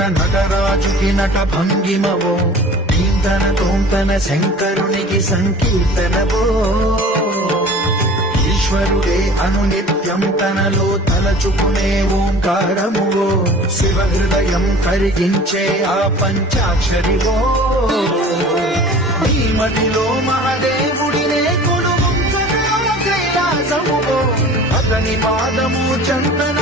తన నటరాజుకి నట భంగిమవో తన తోంతన శంకరునికి సంకీర్తనవో ఈశ్వరుడే అనునిత్యం తనలో తలచుకునే ఓంకారమువో శివ హృదయం కరిగించే ఆ పంచాక్షరివో ఈ మదిలో మహాదేవుడినే కొలువు కైలాసమువో అతని పాదము చందన